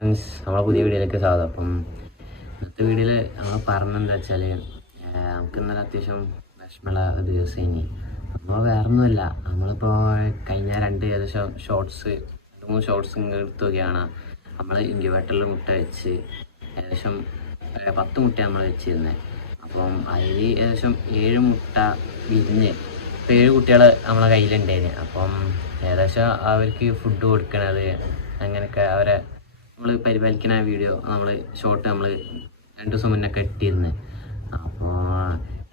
Means നമ്മളെ പുതിയ വീഡിയോയിലേക്ക് സ്വാഗതം. അപ്പം ഇന്നത്തെ വീഡിയോയിൽ നമ്മൾ പറഞ്ഞെന്താ വെച്ചാൽ നമുക്ക് ഇന്നലെ അത്യാവശ്യം വിഷമമുള്ള ഒരു ദിവസം ഇനി നമ്മൾ വേറെ ഒന്നുമില്ല. നമ്മളിപ്പോൾ കഴിഞ്ഞ ഏകദേശം രണ്ട് മൂന്ന് ഷോർട്സ് ഇങ്ങനെ എടുത്ത് നോക്കിയാണ് നമ്മൾ ഇൻക്യുബേറ്ററിൽ മുട്ട വെച്ച് ഏകദേശം 10 മുട്ട നമ്മൾ വെച്ചിരുന്നത്. അപ്പം അതിൽ ഏകദേശം 7 മുട്ട വിരിഞ്ഞ് ഇപ്പോൾ 7 കുട്ടികൾ നമ്മളെ കയ്യിലുണ്ടായിരുന്നു. അപ്പം ഏകദേശം അവർക്ക് ഫുഡ് കൊടുക്കണത് അങ്ങനെയൊക്കെ അവരെ നമ്മൾ പരിപാലിക്കുന്ന വീഡിയോ ഷോർട്ട് നമ്മൾ 2 ദിവസം മുന്നൊക്കെ ഇട്ടിരുന്നു. അപ്പോൾ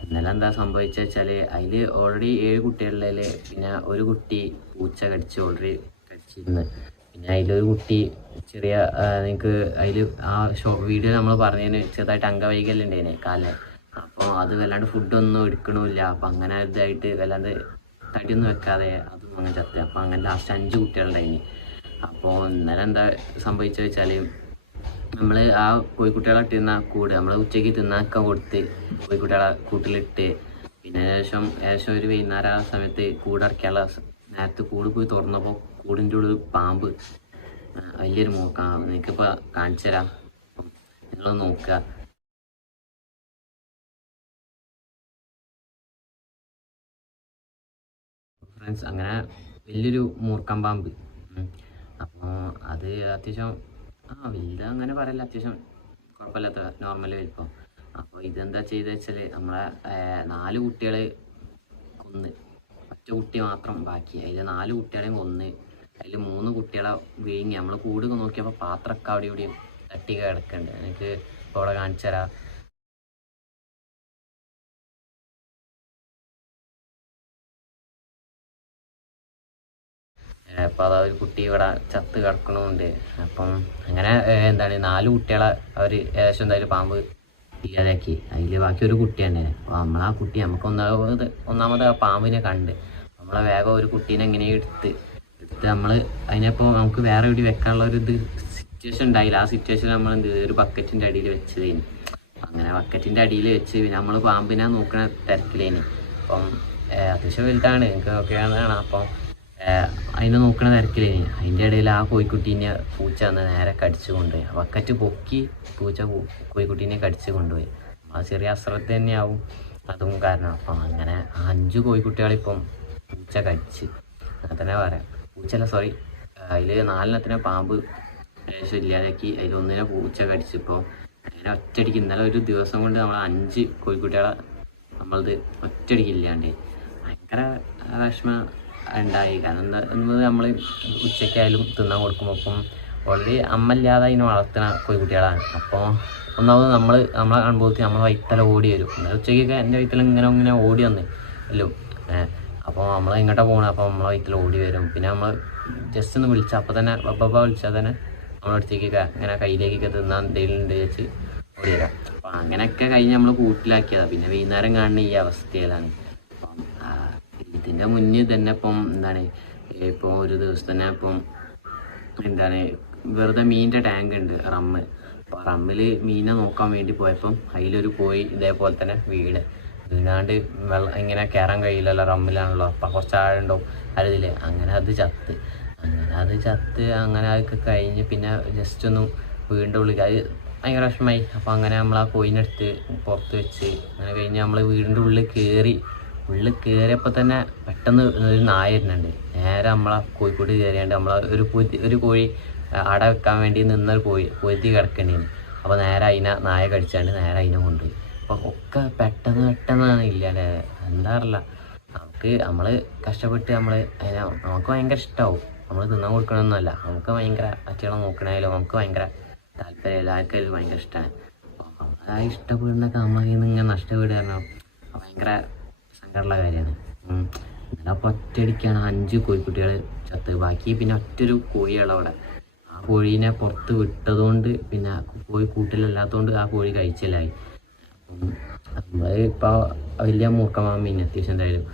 ഇന്നലെ എന്താ സംഭവിച്ചത് വെച്ചാൽ അതിൽ ഓൾറെഡി 7 കുട്ടികളിൽ പിന്നെ ഒരു കുട്ടി പൂച്ച ഓൾറെഡി കടിച്ചിരുന്നു. പിന്നെ അതിലൊരു കുട്ടി ചെറിയ നിങ്ങൾക്ക് അതിൽ ആ വീഡിയോ നമ്മൾ പറഞ്ഞതിന് ചെറുതായിട്ട് അംഗവൈകല്യം ഉണ്ടായിരുന്നു കാലിൽ. അപ്പോൾ അത് വല്ലാണ്ട് ഫുഡൊന്നും എടുക്കണമില്ല. അപ്പം അങ്ങനെ ഇതായിട്ട് വല്ലാണ്ട് തടിയൊന്നും വെക്കാതെ അതും അങ്ങനെ ചത്ത്. അപ്പോൾ അങ്ങനെ ലാസ്റ്റ് 5 കുട്ടികളുണ്ടായിന്. അപ്പോൾ ഇന്നലെ എന്താ സംഭവിച്ചത് വെച്ചാൽ നമ്മൾ ആ കോഴിക്കുട്ടികളെ ഇട്ടിരുന്ന കൂട് നമ്മൾ ഉച്ചയ്ക്ക് തിന്നാക്കാൻ കൊടുത്ത് കോഴിക്കുട്ടികളെ കൂട്ടിലിട്ട് പിന്നെ ഏകദേശം ഒരു വൈകുന്നേരം ആ സമയത്ത് കൂടടക്കാനുള്ള നേരത്തെ കൂട് പോയി തുറന്നപ്പോൾ കൂടിൻ്റെ ഉള്ളിൽ പാമ്പ് വലിയൊരു മൂക്കാണ്. നിങ്ങൾക്കിപ്പോൾ കാണിച്ചു തരാം, നിങ്ങൾ നോക്കുക. ഫ്രണ്ട്സ്, അങ്ങനെ വലിയൊരു മൂർക്കം പാമ്പ്. അപ്പോൾ അത് അത്യാവശ്യം വലുത് അങ്ങനെ പറയില്ല, അത്യാവശ്യം കുഴപ്പമില്ലാത്ത നോർമൽ വലിപ്പം. അപ്പോൾ ഇതെന്താ ചെയ്തത് വെച്ചാൽ നമ്മളെ 4 കുട്ടികളെ കൊന്ന് ഒറ്റ കുട്ടി മാത്രം ബാക്കി. അതിൽ 4 കുട്ടികളെയും കൊന്ന് അതിൽ 3 കുട്ടികളെ വിഴുങ്ങി. നമ്മൾ കൂട് നോക്കിയപ്പോൾ പാത്രമൊക്കെ അവിടെ ഇവിടെയും തട്ടി കിടക്കുന്നുണ്ട്. എനിക്ക് ഇപ്പോൾ അവിടെ കാണിച്ചു തരാം. അപ്പോൾ അത് ഒരു കുട്ടി ഇവിടെ ചത്ത് കിടക്കണമുണ്ട്. അപ്പം അങ്ങനെ എന്താണ് 4 കുട്ടികളെ അവർ ഏകദേശം എന്തായാലും പാമ്പ് ഇല്ലാതാക്കി. അതിൽ ബാക്കി ഒരു കുട്ടിയാണ്. അപ്പോൾ നമ്മളാ കുട്ടി നമുക്ക് ഒന്നാമത് ആ പാമ്പിനെ കണ്ട് നമ്മളെ വേഗം ഒരു കുട്ടീനെ എങ്ങനെ എടുത്ത് നമ്മൾ അതിനെപ്പോൾ നമുക്ക് വേറെ എവിടെ വെക്കാനുള്ള ഒരു സിറ്റുവേഷൻ ഉണ്ടായില്ല. ആ സിറ്റുവേഷൻ നമ്മൾ ഒരു ബക്കറ്റിൻ്റെ അടിയിൽ വെച്ചതേന്. അങ്ങനെ ബക്കറ്റിൻ്റെ അടിയിൽ വെച്ച് നമ്മൾ പാമ്പിനെ നോക്കണ തിരക്കിലേന്. അപ്പം അത്യാവശ്യം വലുതാണ്, എനിക്ക് നോക്കിയാണ്. അപ്പം അതിനെ നോക്കണ തിരക്കിലേനി. അതിൻ്റെ ഇടയിൽ ആ കോഴിക്കുട്ടീനെ പൂച്ച വന്ന് നേരെ കടിച്ചു കൊണ്ടുപോയി. ബക്കറ്റ് പൊക്കി പൂച്ച കോഴിക്കുട്ടീനെ കടിച്ചു കൊണ്ടുപോയി. അത് ചെറിയ അശ്രദ്ധ തന്നെയാവും അതും കാരണം. അപ്പം അങ്ങനെ 5 കോഴിക്കുട്ടികളിപ്പം പൂച്ച കടിച്ച്. അങ്ങനെ തന്നെ പറയാം, പൂച്ചല്ല സോറി, അതിൽ 4 പാമ്പ് ഏകദേശം ഇല്ലാതാക്കി. അതിലൊന്നിനെ പൂച്ച കടിച്ചിപ്പോൾ അങ്ങനെ ഒറ്റയടിക്ക് ഇന്നലെ ഒരു ദിവസം കൊണ്ട് നമ്മൾ 5 കോഴിക്കുട്ടികളെ നമ്മളത് ഒറ്റയടിക്ക് ഇല്ലാണ്ട് ഭയങ്കര വിഷമം ഉണ്ടായി. കാരണം എന്താ നമ്മൾ ഉച്ചയ്ക്കായാലും തിന്നാൻ കൊടുക്കുമ്പോൾ ഇപ്പം ഓൾറെഡി അമ്മ ഇല്ലാതെ അതിനെ വളർത്തുന്ന കോഴിക്കുട്ടികളാണ്. അപ്പോൾ ഒന്നാമത് നമ്മളെ കാണുമ്പോഴത്തേക്ക് നമ്മളെ വൈത്തല ഓടി വരും. എന്നാൽ ഉച്ചയ്ക്കൊക്കെ എൻ്റെ വൈത്തല ഇങ്ങനെ ഓടി വന്ന് അല്ലോ. അപ്പോൾ നമ്മൾ ഇങ്ങോട്ടാണ് പോകണം. അപ്പോൾ നമ്മളെ വൈത്തല ഓടി വരും. പിന്നെ നമ്മൾ ജസ്റ്റ് ഒന്ന് വിളിച്ചാൽ അപ്പോൾ തന്നെ ബബ്ബ വിളിച്ചാൽ തന്നെ നമ്മളടുത്തേക്കൊക്കെ ഇങ്ങനെ കയ്യിലേക്കൊക്കെ തിന്നാൻ എന്തെങ്കിലും ഉണ്ട് വെച്ച് ഓടി വരാം. അപ്പോൾ അങ്ങനെയൊക്കെ കഴിഞ്ഞ് നമ്മൾ കൂട്ടിലാക്കിയതാണ്. പിന്നെ വൈകുന്നേരം കാണുന്ന ഈ അവസ്ഥയിലാണ്. ഇതിൻ്റെ മുന്നിൽ തന്നെ ഇപ്പം എന്താണ് ഇപ്പോൾ ഒരു ദിവസം തന്നെ ഇപ്പം എന്താണ് വെറുതെ മീനിൻ്റെ ടാങ്ക് ഉണ്ട്, റമ്മ്. അപ്പോൾ റമ്മിൽ മീനെ നോക്കാൻ വേണ്ടി പോയപ്പം അതിലൊരു കോഴി ഇതേപോലെ തന്നെ വീണാണ്ട് ഇങ്ങനെ കയറാൻ കഴിയില്ലല്ലോ, റമ്മിലാണല്ലോ. അപ്പം കുറച്ച് ആഴുണ്ടാവും അതിൽ. അങ്ങനെ അത് ചത്ത് അങ്ങനെ അതൊക്കെ കഴിഞ്ഞ് പിന്നെ ജസ്റ്റ് ഒന്ന് വീടിൻ്റെ ഉള്ളിൽ അത് ഭയങ്കര വിഷമമായി. അപ്പോൾ അങ്ങനെ നമ്മൾ ആ കോഴിനെടുത്ത് പുറത്ത് വെച്ച് അങ്ങനെ കഴിഞ്ഞ് നമ്മൾ വീടിൻ്റെ ഉള്ളിൽ കയറിയപ്പോൾ തന്നെ പെട്ടെന്ന് ഒരു നായ വരുന്നുണ്ട്. നേരെ നമ്മളെ കോഴിക്കോട്ട് കയറിയാണ്ട് ഒരു കോഴി അട വെക്കാൻ വേണ്ടി നിന്നൊരു പൊരുതി കിടക്കേണ്ടിന്. അപ്പോൾ നേരെ നായ കടിച്ചാണ്ട് നേരെ അതിനെ കൊണ്ടുപോയി. അപ്പോൾ ഒക്കെ പെട്ടെന്നാണ് ഇല്ലാതെ എന്താ അറിയില്ല. നമ്മൾ കഷ്ടപ്പെട്ട് നമുക്ക് ഭയങ്കര ഇഷ്ടമാവും. നമ്മൾ തിന്നാൻ കൊടുക്കണമെന്നല്ല, നമുക്ക് ഭയങ്കര അച്ഛനെ നോക്കണേലോ നമുക്ക് ഭയങ്കര താല്പര്യം. എല്ലാവർക്കും ഭയങ്കര ഇഷ്ടമാണ്. ആ ഇഷ്ടപ്പെടുന്നൊക്കെ നമ്മളിൽ നിന്ന് ഇങ്ങനെ നഷ്ടപ്പെടുക ഭയങ്കര സങ്കടമുള്ള കാര്യമാണ്. അപ്പോൾ ഒറ്റയടിക്കാണ് 5 കോഴിക്കുട്ടികൾ ചത്ത്. ബാക്കി പിന്നെ ഒറ്റൊരു കോഴിയാണ് അവിടെ. ആ കോഴീനെ പുറത്ത് വിട്ടതുകൊണ്ട് പിന്നെ കോഴി കൂട്ടിലല്ലാത്തതുകൊണ്ട് ആ കോഴി കഴിച്ചില്ലായി. നമ്മൾ ഇപ്പോൾ വലിയ മൂർക്കമാകുമ്പോൾ പിന്നെ അത്യാവശ്യം എന്തായാലും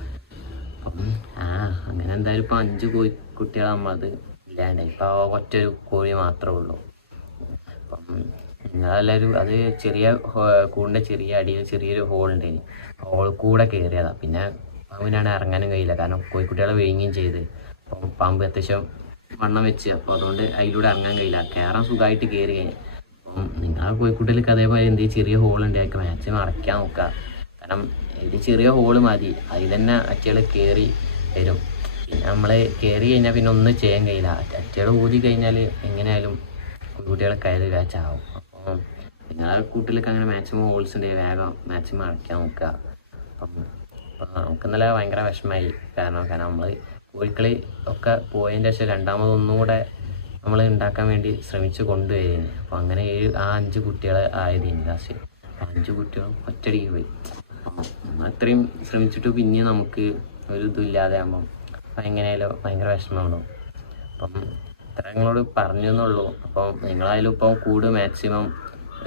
അങ്ങനെ എന്തായാലും ഇപ്പോൾ 5 കോഴിക്കുട്ടികളെ നമ്മളത് ഇല്ലാണ്ടായി. ഇപ്പോൾ ഒറ്റൊരു കോഴി മാത്രമേ ഉള്ളൂ. അപ്പം നിങ്ങളെല്ലാവരും അത് ചെറിയ കൂടിൻ്റെ ചെറിയ അടിയിൽ ചെറിയൊരു ഹോളുണ്ടായിന്, ഹോളിൽ കൂടെ കയറിയതാണ്. പിന്നെ പാമ്പിനാണ് ഇറങ്ങാനും കഴിയില്ല, കാരണം കോഴിക്കുട്ടികളെ വിഴുങ്ങുകയും ചെയ്ത്. അപ്പം പാമ്പ് അത്യാവശ്യം വണ്ണം വെച്ച്. അപ്പോൾ അതുകൊണ്ട് അതിലൂടെ ഇറങ്ങാൻ കഴിയില്ല. കയറാൻ സുഖമായിട്ട് കയറി കഴിഞ്ഞു. അപ്പം നിങ്ങളെ കോഴിക്കുട്ടിലേക്ക് അതേപോലെ എന്തെങ്കിലും ചെറിയ ഹോളുണ്ടാക്കി മാക്സിമം അടയ്ക്കാൻ നോക്കുക. കാരണം ഇത് ചെറിയ ഹോള് മതി, അതിൽ തന്നെ അറ്റകൾ കയറി വരും. പിന്നെ നമ്മൾ കയറി കഴിഞ്ഞാൽ പിന്നെ ഒന്നും ചെയ്യാൻ കഴിയില്ല. അറ്റകൾ ഊതി കഴിഞ്ഞാൽ എങ്ങനെയായാലും കോഴിക്കുട്ടികളെ കയറി ചാവും. അപ്പോൾ നിങ്ങളെ കൂട്ടിലേക്ക് അങ്ങനെ മാക്സിമം ഹോൾസ് ഉണ്ടെങ്കിൽ വേഗം മാക്സിമം അടയ്ക്കാൻ നോക്കുക. അപ്പം നമുക്ക് ഇന്നലെ ഭയങ്കര വിഷമമായി. കാരണം നമ്മൾ കോഴിക്കളി ഒക്കെ പോയതിൻ്റെ ശേഷം രണ്ടാമതൊന്നും കൂടെ നമ്മൾ ഉണ്ടാക്കാൻ വേണ്ടി ശ്രമിച്ച് കൊണ്ടുവരികയാണ്. അപ്പോൾ അങ്ങനെ 5 കുട്ടികൾ ആയതിന് ലാസ്റ്റ് 5 കുട്ടികളും ഒറ്റയടിക്ക് പോയി. അപ്പം നമ്മൾ അത്രയും ശ്രമിച്ചിട്ട് പിന്നെ നമുക്ക് ഒരു ഇല്ലാതെ ആകുമ്പം അപ്പം എങ്ങനെയായാലും ഭയങ്കര വിഷമമാണോ. അപ്പം ഇത്ര നിങ്ങളോട് പറഞ്ഞു എന്നുള്ളൂ. അപ്പം നിങ്ങളായാലും ഇപ്പം കൂട് മാക്സിമം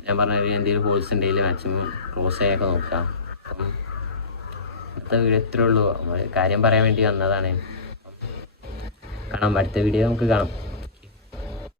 ഞാൻ പറഞ്ഞ എന്തെങ്കിലും ഹോൾസ് ഉണ്ടെങ്കിൽ മാക്സിമം ക്ലോസ് ചെയ്യാനൊക്കെ നോക്കാം. അപ്പം അടുത്ത വീഡിയോ ഇത്രേ ഉള്ളൂ. നമ്മൾ കാര്യം പറയാൻ വേണ്ടി വന്നതാണ്. കാണാം, അടുത്ത വീഡിയോ നമുക്ക് കാണാം.